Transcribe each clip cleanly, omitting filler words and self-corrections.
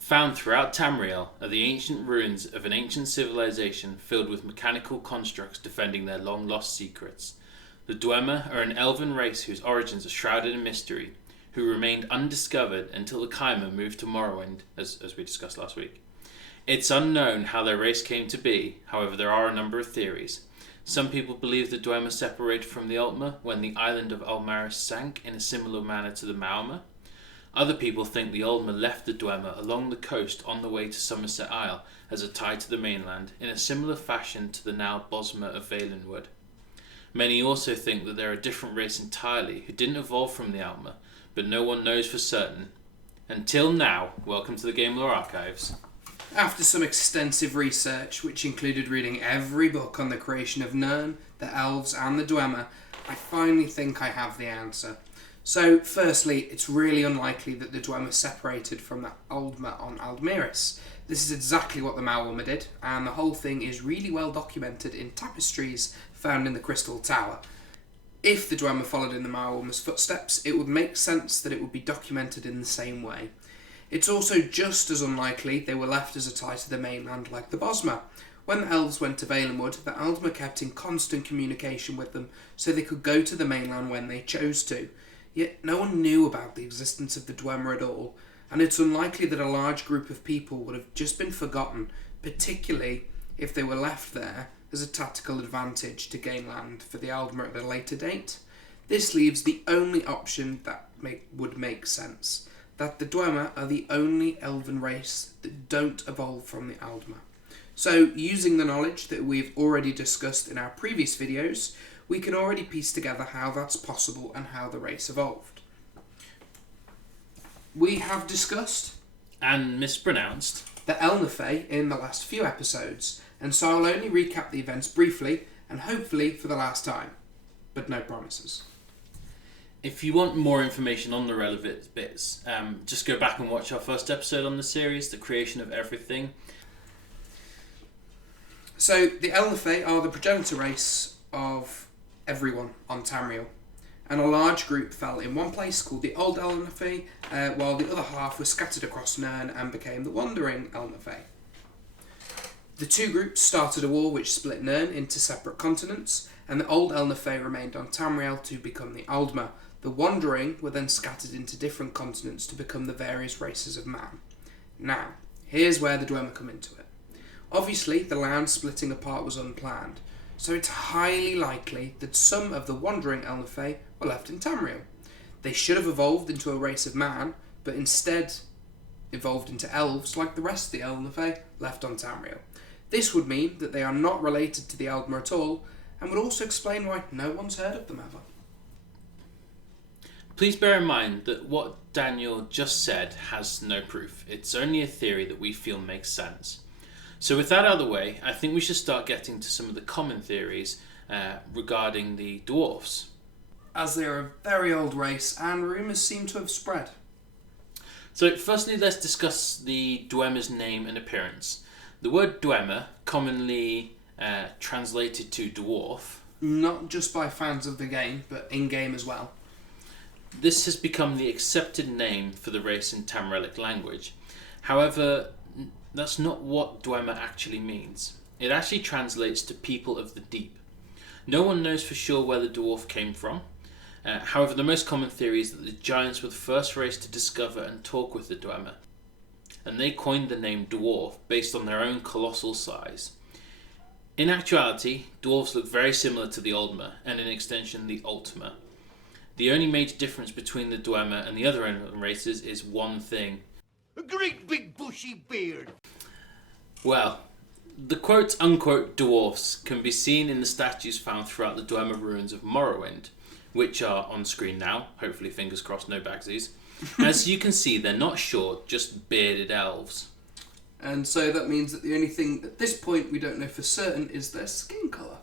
Found throughout Tamriel are the ancient ruins of an ancient civilization filled with mechanical constructs defending their long-lost secrets. The Dwemer are an elven race whose origins are shrouded in mystery, who remained undiscovered until the Chimer moved to Morrowind, as we discussed last week. It's unknown how their race came to be, however there are a number of theories. Some people believe the Dwemer separated from the Altmer when the island of Almaris sank in a similar manner to the Maormer. Other people think the Altmer left the Dwemer along the coast on the way to Somerset Isle as a tie to the mainland, in a similar fashion to the now Bosmer of Valenwood. Many also think that they're a different race entirely, who didn't evolve from the Altmer, but no one knows for certain. Until now, welcome to the Game Lore Archives. After some extensive research, which included reading every book on the creation of Nirn, the Elves and the Dwemer, I finally think I have the answer. So, firstly, it's really unlikely that the Dwemer separated from the Altmer on Aldmeris. This is exactly what the Maormer did, and the whole thing is really well documented in tapestries found in the Crystal Tower. If the Dwemer followed in the Maormer's footsteps, it would make sense that it would be documented in the same way. It's also just as unlikely they were left as a tie to the mainland like the Bosmer. When the elves went to Valenwood, the Altmer kept in constant communication with them, so they could go to the mainland when they chose to. Yet no one knew about the existence of the Dwemer at all, and it's unlikely that a large group of people would have just been forgotten, particularly if they were left there as a tactical advantage to gain land for the Aldmer at a later date. This leaves the only option that would make sense, that the Dwemer are the only elven race that don't evolve from the Aldmer. So, using the knowledge that we've already discussed in our previous videos, we can already piece together how that's possible and how the race evolved. We have discussed and mispronounced the Elnafey in the last few episodes, and so I'll only recap the events briefly and hopefully for the last time, but no promises. If you want more information on the relevant bits, just go back and watch our first episode on the series, The Creation of Everything. So, the Elnafey are the progenitor race of everyone on Tamriel, and a large group fell in one place called the Old Elnafey, while the other half was scattered across Nirn and became the Wandering Elnafey. The two groups started a war which split Nirn into separate continents, and the Old Elnafey remained on Tamriel to become the Aldmer. The Wandering were then scattered into different continents to become the various races of man. Now, here's where the Dwemer come into it. Obviously, the land splitting apart was unplanned, so it's highly likely that some of the Wandering Elnafey were left in Tamriel. They should have evolved into a race of man, but instead evolved into elves like the rest of the Elnafey left on Tamriel. This would mean that they are not related to the Aldmer at all, and would also explain why no one's heard of them ever. Please bear in mind that what Daniel just said has no proof. It's only a theory that we feel makes sense. So with that out of the way, I think we should start getting to some of the common theories regarding the Dwarves. As they are a very old race, and rumours seem to have spread. So firstly, let's discuss the Dwemer's name and appearance. The word Dwemer, commonly translated to dwarf, not just by fans of the game, but in-game as well. This has become the accepted name for the race in Tamrelic language. However, that's not what Dwemer actually means. It actually translates to people of the deep. No one knows for sure where the dwarf came from. However, the most common theory is that the giants were the first race to discover and talk with the Dwemer, and they coined the name dwarf based on their own colossal size. In actuality, dwarves look very similar to the Aldmer, and in extension the Altmer. The only major difference between the Dwemer and the other races is one thing. A great big bushy beard. Well, the quote-unquote dwarfs can be seen in the statues found throughout the Dwemer ruins of Morrowind, which are on screen now, hopefully fingers crossed, no bagsies. As you can see, they're not short, just bearded elves. And so that means that the only thing at this point we don't know for certain is their skin colour.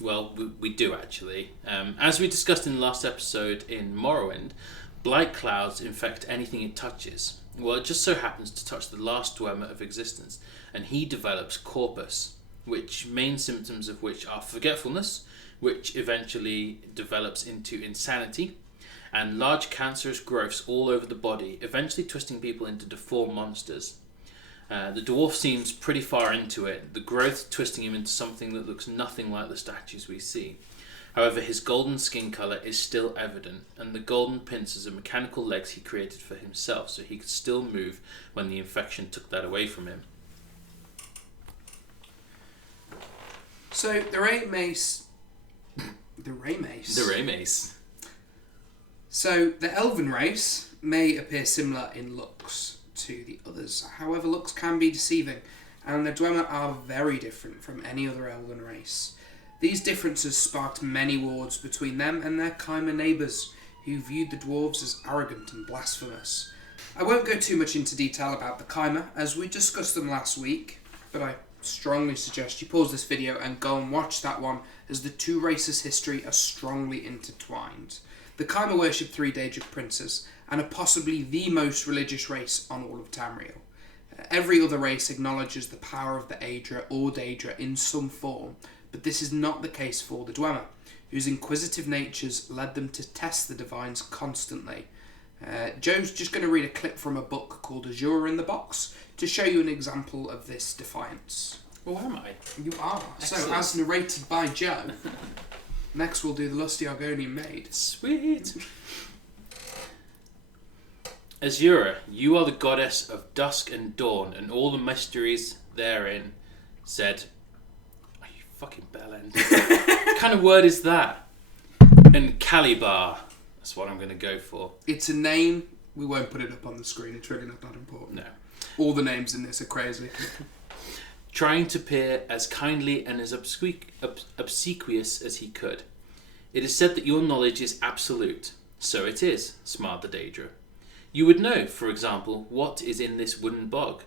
Well, we do actually. As we discussed in the last episode in Morrowind, blight clouds infect anything it touches. Well, it just so happens to touch the last Dwemer of existence, and he develops corpus, which main symptoms of which are forgetfulness, which eventually develops into insanity, and large cancerous growths all over the body, eventually twisting people into deformed monsters. The dwarf seems pretty far into it, the growth twisting him into something that looks nothing like the statues we see. However, his golden skin colour is still evident, and the golden pincers are mechanical legs he created for himself, so he could still move when the infection took that away from him. So, the Ray Mace... The Ray Mace? The Ray Mace. So, the elven race may appear similar in looks to the others. However, looks can be deceiving, and the Dwemer are very different from any other elven race. These differences sparked many wars between them and their Chimer neighbours, who viewed the dwarves as arrogant and blasphemous. I won't go too much into detail about the Chimer, as we discussed them last week, but I strongly suggest you pause this video and go and watch that one, as the two races' history are strongly intertwined. The Chimer worship 3 Daedric Princes, and are possibly the most religious race on all of Tamriel. Every other race acknowledges the power of the Aedra or Daedra in some form, but this is not the case for the Dwemer, whose inquisitive natures led them to test the divines constantly. Joe's just going to read a clip from a book called Azure in the Box to show you an example of this defiance. Well, am I? You are. Excellent. So, as narrated by Joe, next we'll do the Lusty Argonian Maid. Sweet. Azura, you are the goddess of dusk and dawn, and all the mysteries therein, said... Are you fucking bellend? What kind of word is that? And Calibar. That's what I'm going to go for. It's a name. We won't put it up on the screen. It's really not that important. No. All the names in this are crazy. Trying to appear as kindly and as obsequious as he could. It is said that your knowledge is absolute. So it is, smiled the Daedra. You would know, for example, what is in this wooden bog.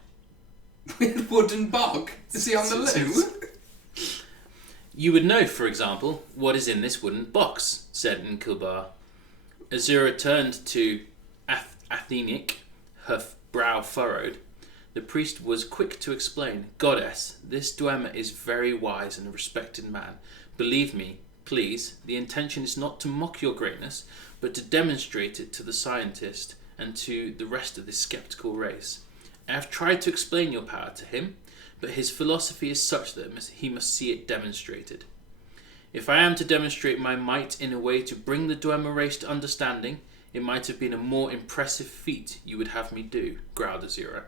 Wooden bog? Is he on the loo? You would know, for example, what is in this wooden box, said Nkilbar. Azura turned to Athenic, her brow furrowed. The priest was quick to explain, Goddess, this Dwemer is very wise and a respected man. Believe me, please, the intention is not to mock your greatness, but to demonstrate it to the scientist and to the rest of this skeptical race. I have tried to explain your power to him, but his philosophy is such that he must see it demonstrated. If I am to demonstrate my might in a way to bring the Dwemer race to understanding, it might have been a more impressive feat you would have me do, growled Azura.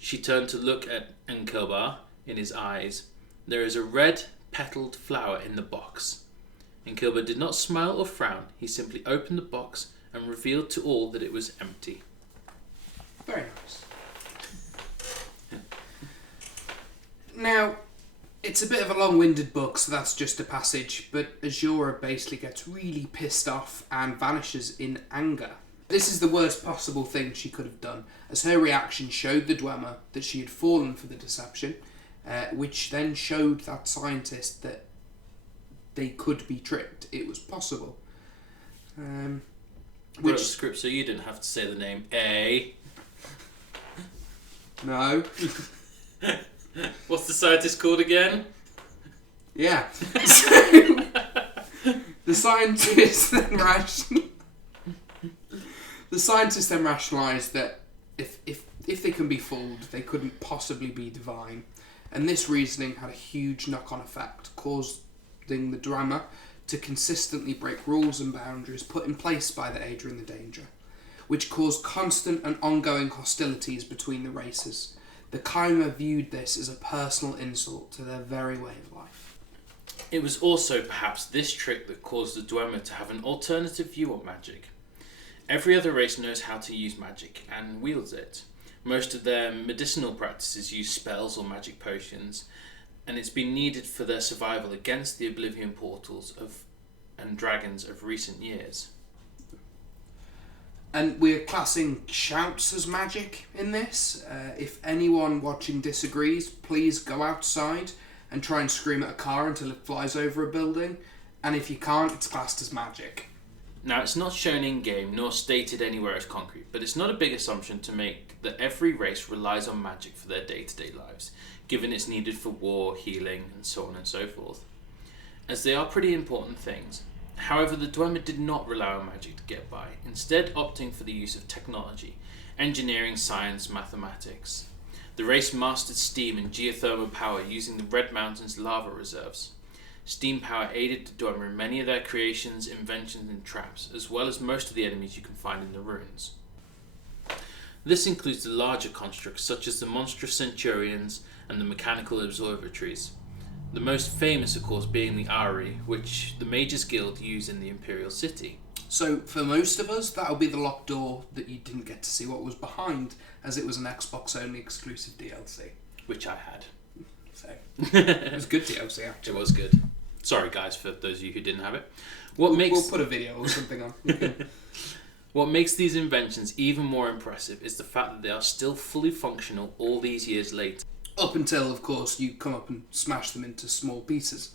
She turned to look at Nkilbar in his eyes. There is a red petalled flower in the box. Nkilbar did not smile or frown. He simply opened the box and revealed to all that it was empty. Very nice. Now, it's a bit of a long-winded book, so that's just a passage, but Azura basically gets really pissed off and vanishes in anger. This is the worst possible thing she could have done, as her reaction showed the Dwemer that she had fallen for the deception, which then showed that scientist that they could be tricked. It was possible. Wrote a script so you didn't have to say the name A. No. What's the scientist called again? Yeah. So, the scientist then rationalised that if they can be fooled, they couldn't possibly be divine. And this reasoning had a huge knock-on effect, causing the Dwemer to consistently break rules and boundaries put in place by the Aedra and the Daedra, which caused constant and ongoing hostilities between the races. The Chimer viewed this as a personal insult to their very way of life. It was also perhaps this trick that caused the Dwemer to have an alternative view on magic. Every other race knows how to use magic and wields it. Most of their medicinal practices use spells or magic potions, and it's been needed for their survival against the oblivion portals and dragons of recent years. And we're classing shouts as magic in this. If anyone watching disagrees, please go outside and try and scream at a car until it flies over a building. And if you can't, it's classed as magic. Now, it's not shown in-game nor stated anywhere as concrete, but it's not a big assumption to make that every race relies on magic for their day-to-day lives, given it's needed for war, healing, and so on and so forth. as they are pretty important things. However, the Dwemer did not rely on magic to get by, instead opting for the use of technology, engineering, science, mathematics. The race mastered steam and geothermal power using the Red Mountain's lava reserves. Steam power aided the Dwemer in many of their creations, inventions and traps, as well as most of the enemies you can find in the ruins. This includes the larger constructs such as the monstrous centurions and the mechanical observatories. The most famous, of course, being the Ari, which the Mages Guild use in the Imperial City. So, for most of us, that'll be the locked door that you didn't get to see what was behind, as it was an Xbox-only exclusive DLC. Which I had. So, it was good DLC, actually. It was good. Sorry, guys, for those of you who didn't have it. We'll put a video or something on. What makes these inventions even more impressive is the fact that they are still fully functional all these years later. Up until, of course, you come up and smash them into small pieces.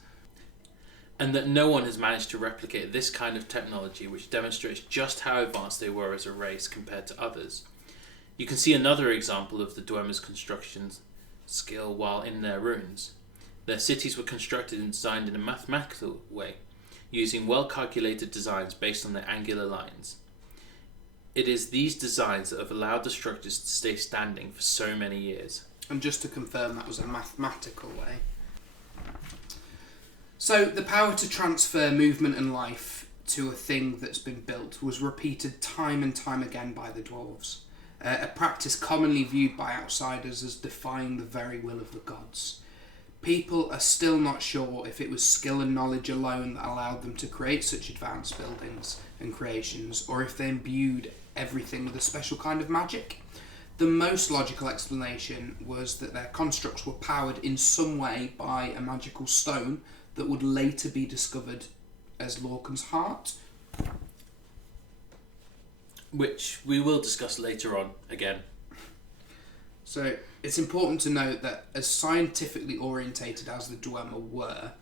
And that no one has managed to replicate this kind of technology, which demonstrates just how advanced they were as a race compared to others. You can see another example of the Dwemer's construction skill while in their ruins. Their cities were constructed and designed in a mathematical way, using well-calculated designs based on their angular lines. It is these designs that have allowed the structures to stay standing for so many years. And just to confirm, that was a mathematical way. So, the power to transfer movement and life to a thing that's been built was repeated time and time again by the Dwarves, a practice commonly viewed by outsiders as defying the very will of the gods. People are still not sure if it was skill and knowledge alone that allowed them to create such advanced buildings and creations, or if they imbued everything with a special kind of magic. The most logical explanation was that their constructs were powered in some way by a magical stone that would later be discovered as Lorcan's heart. Which we will discuss later on again. So it's important to note that as scientifically orientated as the Dwemer were,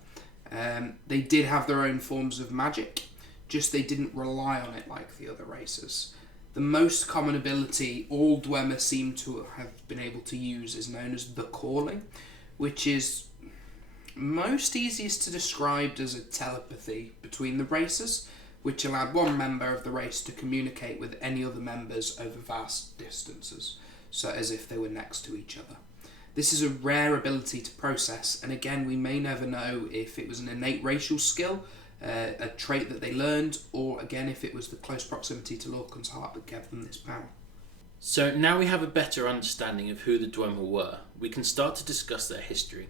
they did have their own forms of magic, just they didn't rely on it like the other races. The most common ability all Dwemer seem to have been able to use is known as the Calling, which is most easiest to describe as a telepathy between the races, which allowed one member of the race to communicate with any other members over vast distances, so as if they were next to each other. This is a rare ability to process, and again, we may never know if it was an innate racial skill, a trait that they learned, or again, if it was the close proximity to Lorcan's heart that gave them this power. So now we have a better understanding of who the Dwemer were, we can start to discuss their history.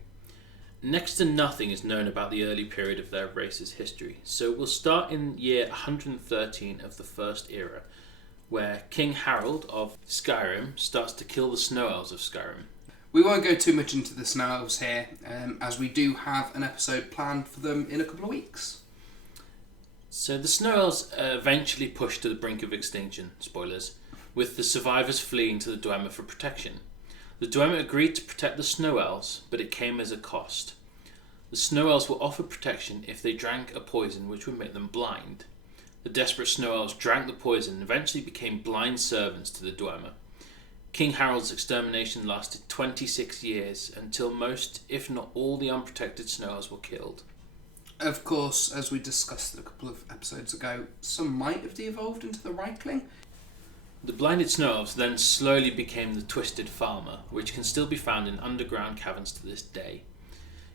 Next to nothing is known about the early period of their race's history, so we'll start in year 113 of the First Era, where King Harold of Skyrim starts to kill the Snow Elves of Skyrim. We won't go too much into the Snow Elves here, as we do have an episode planned for them in a couple of weeks. So the Snow Elves are eventually pushed to the brink of extinction, spoilers, with the survivors fleeing to the Dwemer for protection. The Dwemer agreed to protect the Snow Elves, but it came as a cost. The Snow Elves were offered protection if they drank a poison which would make them blind. The desperate Snow Elves drank the poison and eventually became blind servants to the Dwemer. King Harold's extermination lasted 26 years, until most, if not all, the unprotected Snow Elves were killed. Of course, as we discussed a couple of episodes ago, some might have de-evolved into the Reichling. The blinded Snow Elves then slowly became the Twisted Farmer, which can still be found in underground caverns to this day.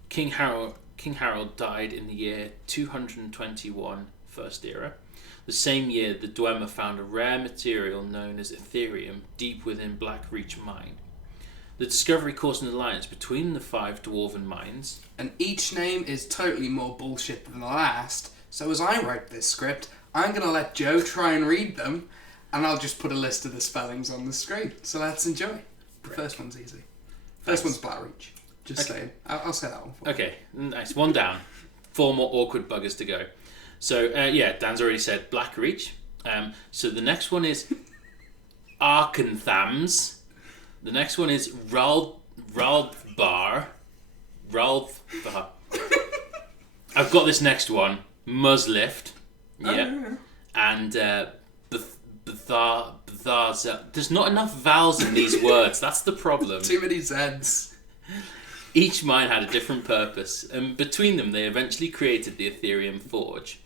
King Harold died in the year 221 First Era. The same year, the Dwemer found a rare material known as Ethereum deep within Blackreach Mine. The discovery caused an alliance between the 5 dwarven mines. And each name is totally more bullshit than the last, so as I write this script, I'm going to let Joe try and read them, and I'll just put a list of the spellings on the screen. So let's enjoy. The first one's easy. First one's Blackreach. Just saying. I'll say that one for you. Okay, nice. One down. 4 more awkward buggers to go. So, Dan's already said Blackreach. So the next one is Arkanthams. The next one is Raldbar. I've got this next one. Muslift. Yeah. And Betharza. There's not enough vowels in these words. That's the problem. Too many Zs. Each mine had a different purpose, and between them they eventually created the Ethereum Forge.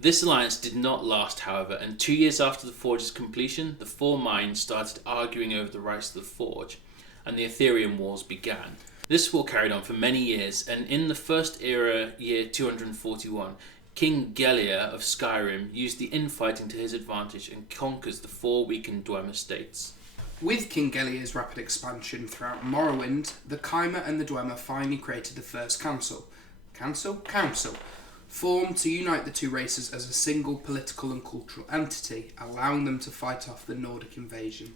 This alliance did not last, however, and 2 years after the Forge's completion, the 4 mines started arguing over the rights to the Forge, and the Ethereum Wars began. This war carried on for many years, and in the First Era, year 241, King Gelia of Skyrim used the infighting to his advantage and conquers the 4 weakened Dwemer states. With King Gelia's rapid expansion throughout Morrowind, the Dwemer and the Dwemer finally created the first council. Council. Formed to unite the two races as a single political and cultural entity, allowing them to fight off the Nordic invasion.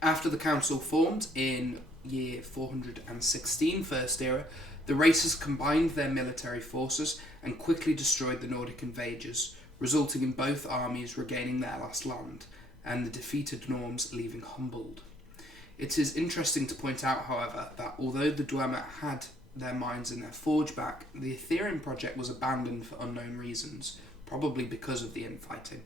After the council formed in year 416 First Era, the races combined their military forces and quickly destroyed the Nordic invaders, resulting in both armies regaining their last land, and the defeated Norns leaving humbled. It is interesting to point out, however, that although the Dwemer had their mines and their forge back, the Ethereum project was abandoned for unknown reasons, probably because of the infighting.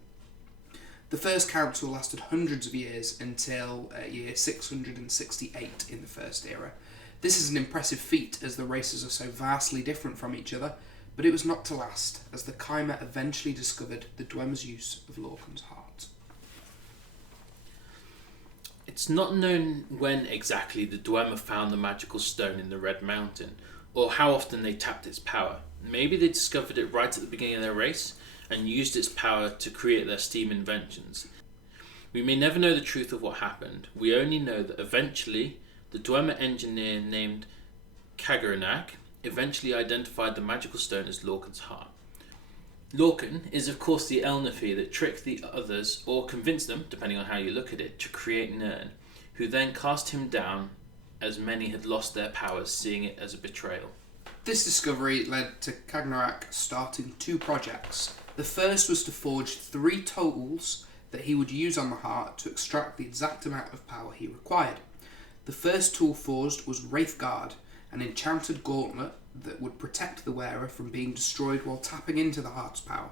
The first council lasted hundreds of years until year 668 in the First Era. This is an impressive feat as the races are so vastly different from each other, but it was not to last, as the Dwemer eventually discovered the Dwemer's use of Lorcan's heart. It's not known when exactly the Dwemer found the magical stone in the Red Mountain, or how often they tapped its power. Maybe they discovered it right at the beginning of their race, and used its power to create their steam inventions. We may never know the truth of what happened. We only know that eventually, the Dwemer engineer named Kagaranak eventually identified the magical stone as Lorcan's heart. Lorcan is of course the Elnathy that tricked the others, or convinced them, depending on how you look at it, to create Nirn, who then cast him down as many had lost their powers, seeing it as a betrayal. This discovery led to Kagaranak starting 2 projects. The first was to forge 3 tools that he would use on the heart to extract the exact amount of power he required. The first tool forged was Wraithguard, an enchanted gauntlet that would protect the wearer from being destroyed while tapping into the heart's power.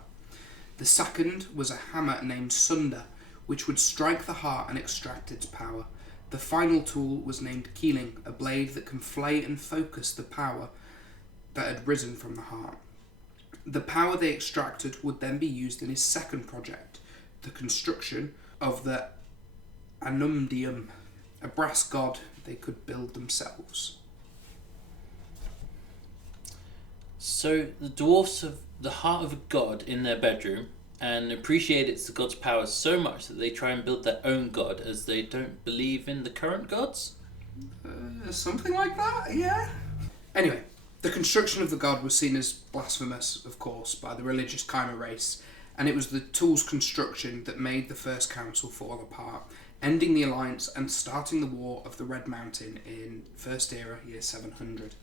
The second was a hammer named Sunder, which would strike the heart and extract its power. The final tool was named Keeling, a blade that can flay and focus the power that had risen from the heart. The power they extracted would then be used in his second project, the construction of the Anumdium, a brass god they could build themselves. So the dwarfs have the heart of a god in their bedroom and appreciate it's the god's powers so much that they try and build their own god, as they don't believe in the current gods? Something like that, yeah. Anyway, the construction of the god was seen as blasphemous, of course, by the religious Dwemer race, and it was the tool's construction that made the first council fall apart, ending the alliance and starting the War of the Red Mountain in First Era, year 700.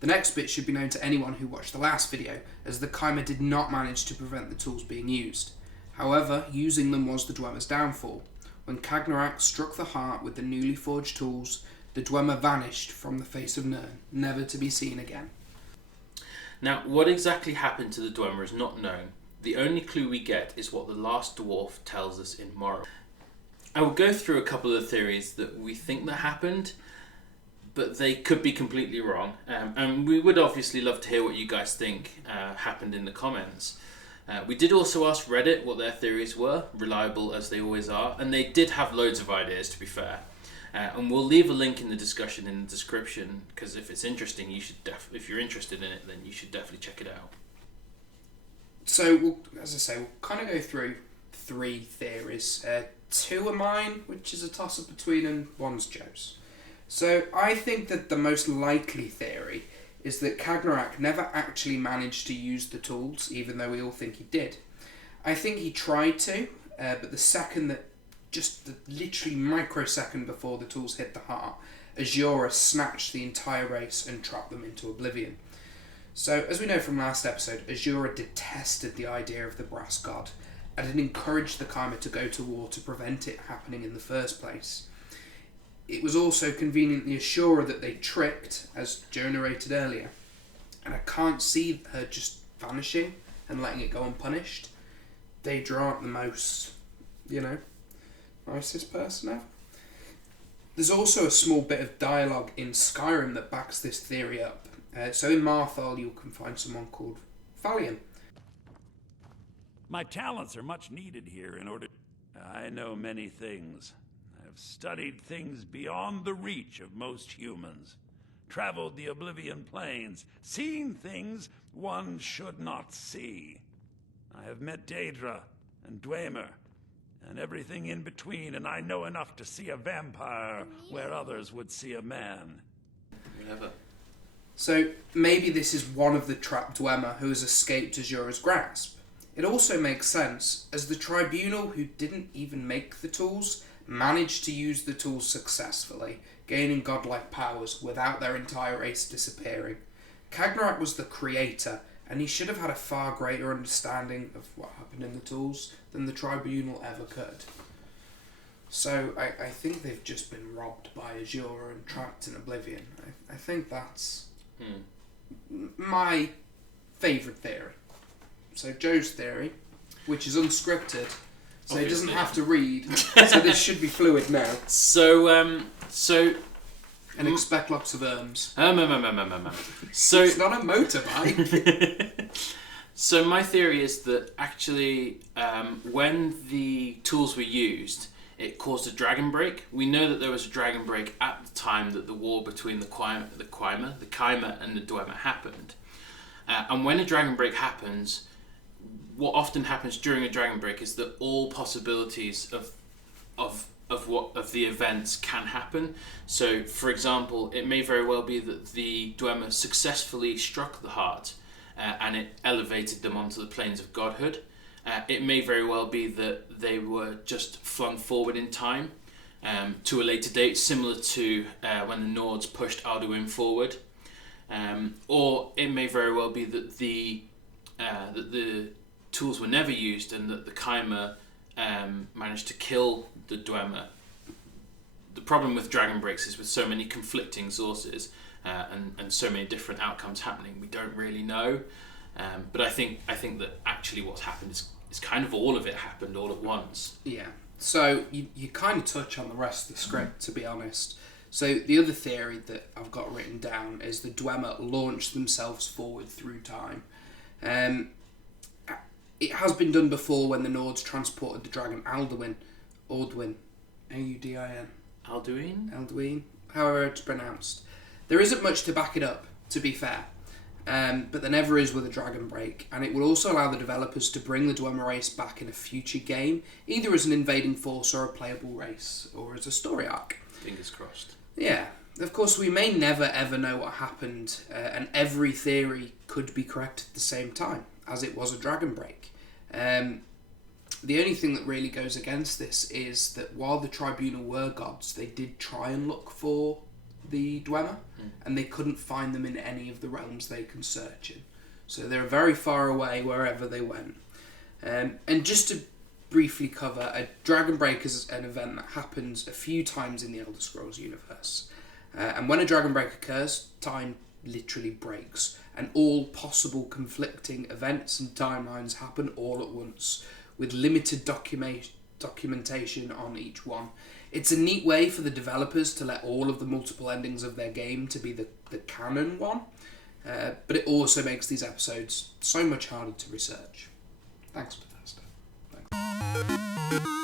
The next bit should be known to anyone who watched the last video, as the Dwemer did not manage to prevent the tools being used. However, using them was the Dwemer's downfall. When Kagaranak struck the heart with the newly forged tools, the Dwemer vanished from the face of Nirn, never to be seen again. Now, what exactly happened to the Dwemer is not known. The only clue we get is what the last dwarf tells us in Morrowind. I will go through a couple of the theories that we think that happened, but they could be completely wrong. And we would obviously love to hear what you guys think happened in the comments. We did also ask Reddit what their theories were, reliable as they always are, and they did have loads of ideas, to be fair. And we'll leave a link in the discussion in the description, because if it's interesting, you should if you're interested in it, then you should definitely check it out. So, as I say, we'll kind of go through 3 theories. 2 are mine, which is a toss-up between, and 1's Joe's. So, I think that the most likely theory is that Kagaranak never actually managed to use the tools, even though we all think he did. I think he tried to, but the second that, just the literally microsecond before the tools hit the heart, Aedra snatched the entire race and trapped them into oblivion. So, as we know from last episode, Aedra detested the idea of the brass god, and it encouraged the Dwemer to go to war to prevent it happening in the first place. It was also conveniently Aedra that they tricked, as Joe narrated earlier, and I can't see her just vanishing and letting it go unpunished. Daedra aren't the most, nicest person ever. There's also a small bit of dialogue in Skyrim that backs this theory up. So in Marthal you can find someone called Valian. My talents are much needed here in order... I know many things. I've studied things beyond the reach of most humans. Traveled the Oblivion Plains, seen things one should not see. I have met Aedra and Dwemer, and everything in between, and I know enough to see a vampire where others would see a man. Whatever. So maybe this is one of the trapped Dwemer who has escaped Azura's grasp. It also makes sense, as the Tribunal, who didn't even make the tools, managed to use the tools successfully, gaining godlike powers without their entire race disappearing. Cagnarak was the creator, and he should have had a far greater understanding of what happened in the tools than the Tribunal ever could. So I think they've just been robbed by Azura and trapped in Oblivion. I think that's my favourite theory. So Joe's theory, which is unscripted, so he doesn't have to read, so this should be fluid now. So, And expect lots of erms. So It's not a motorbike. So my theory is that actually, when the tools were used, it caused a dragon break. We know that there was a dragon break at the time that the war between the Kaimer and the Dwemer happened. And when a dragon break happens, what often happens during a dragon break is that all possibilities of the events can happen. So, for example, it may very well be that the Dwemer successfully struck the heart, and it elevated them onto the planes of godhood. It may very well be that they were just flung forward in time to a later date, similar to when the Nords pushed Arduin forward. Or it may very well be that the tools were never used, and that the Kaimer managed to kill the Dwemer. The problem with dragon breaks is with so many conflicting sources and so many different outcomes happening, we don't really know. But I think that actually what's happened is kind of all of it happened all at once. Yeah. So you kind of touch on the rest of the script, to be honest. So the other theory that I've got written down is the Dwemer launched themselves forward through time. It has been done before when the Nords transported the dragon Alduin, Audwin, Audin. Alduin, however it's pronounced. There isn't much to back it up, to be fair, but there never is with a dragon break, and it would also allow the developers to bring the Dwemer race back in a future game, either as an invading force or a playable race, or as a story arc. Fingers crossed. Yeah. Of course, we may never ever know what happened, and every theory could be correct at the same time, as it was a dragon break. The only thing that really goes against this is that while the Tribunal were gods, they did try and look for the Dwemer, and they couldn't find them in any of the realms they can search in. So they're very far away wherever they went. And just to briefly cover, a dragon break is an event that happens a few times in the Elder Scrolls universe. And when a dragon break occurs, time literally breaks, and all possible conflicting events and timelines happen all at once, with limited documentation on each one. It's a neat way for the developers to let all of the multiple endings of their game to be the canon one, but it also makes these episodes so much harder to research. Thanks, Bethesda. Thanks.